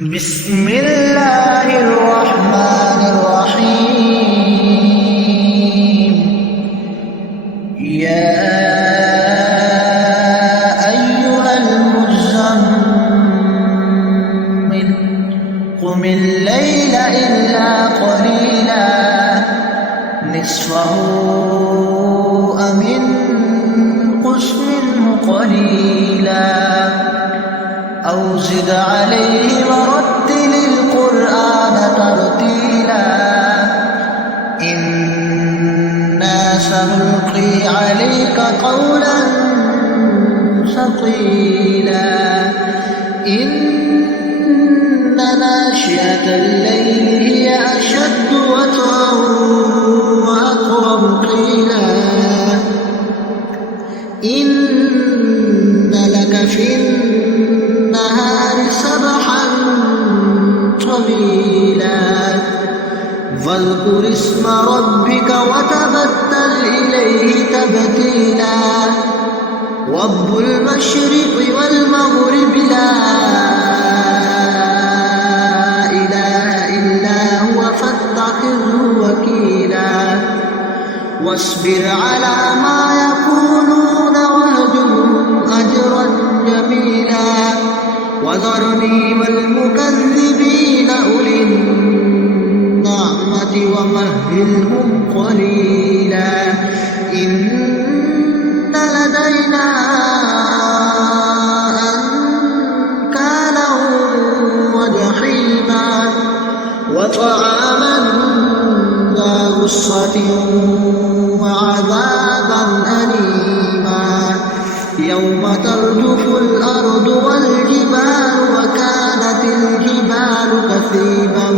بسم الله الرحمن الرحيم. يا أيها المزمل قم الليل إلا قليلا نصفه أو انقص منه قليلا أو زد عليه ورتل القرآن ترتيلا إنا سنلقي عليك قولا ثقيلا إن ناشئة الليل هي أشد وطئا وأقوم قيلا إن لك في النهار سبحا طويلا واذكر اسم ربك وتبتل إليه تبتيلا رب المشرق والمغرب لا إله إلا هو فاتخذه وكيلا واصبر على ما يقولون واهجرهم أجرا جميلا وذرني والمكذبين أولي النعمة ومهلهم قليلا إن لدينا أنكالا وجحيما وطعاما ذا غصة وعذابا أليما يوم ترجف الأرض والجبال وكانت الجبال كثيبا